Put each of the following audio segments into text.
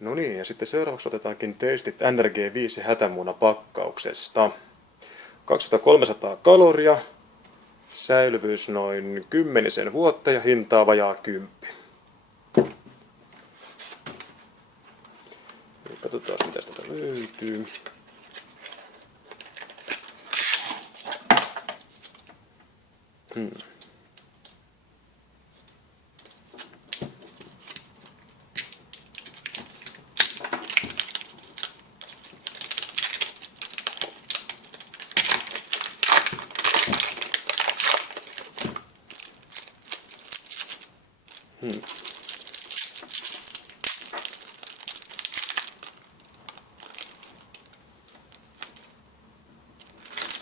No niin, ja sitten seuraavaksi otetaankin testit NRG5 hätämunapakkauksesta. 2300 kaloria, säilyvyys noin 10 vuotta ja hintaa vajaa 10. Katsotaan mitä tästä löytyy.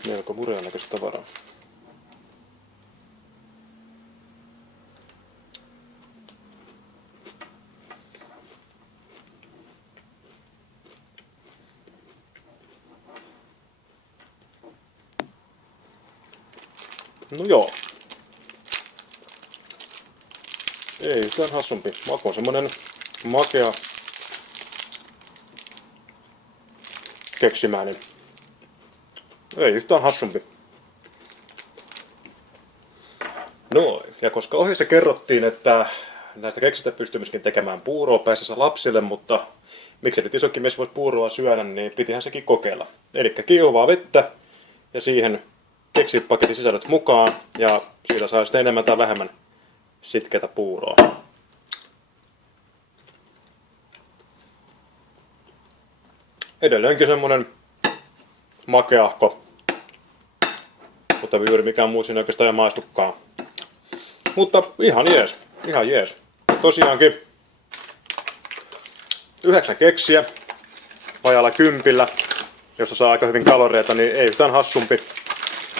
Melko murean näköistä tavaraa. No joo. Ei yhtään hassumpi. Maku on semmonen makea keksimäni. Ei yhtään hassumpi. No, ja koska ohjeessa kerrottiin, että näistä keksistä pystyy myöskin tekemään puuroa pääsessä lapsille, mutta miksei nyt isokin mies voisi puuroa syödä, niin pitihän sekin kokeilla. Eli kiehuvaa vettä ja siihen keksipaketin sisällöt mukaan ja siitä saa sitten enemmän tai vähemmän sitkeätä puuroa. Edelleenkin semmonen makeahko, mutta juuri mikään muu siinä oikeastaan ei maistukaan. Mutta ihan jees, ihan jees. Tosiaankin 9 keksiä vajaalla 10, jossa saa aika hyvin kaloreita, niin ei yhtään hassumpi.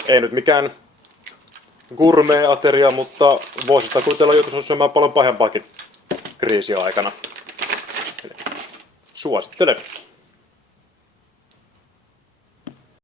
Ei nyt mikään gourmet-ateria, mutta vuosista kuvitella joutunut syömään paljon pahempaakin kriisiaikana. Suosittelen.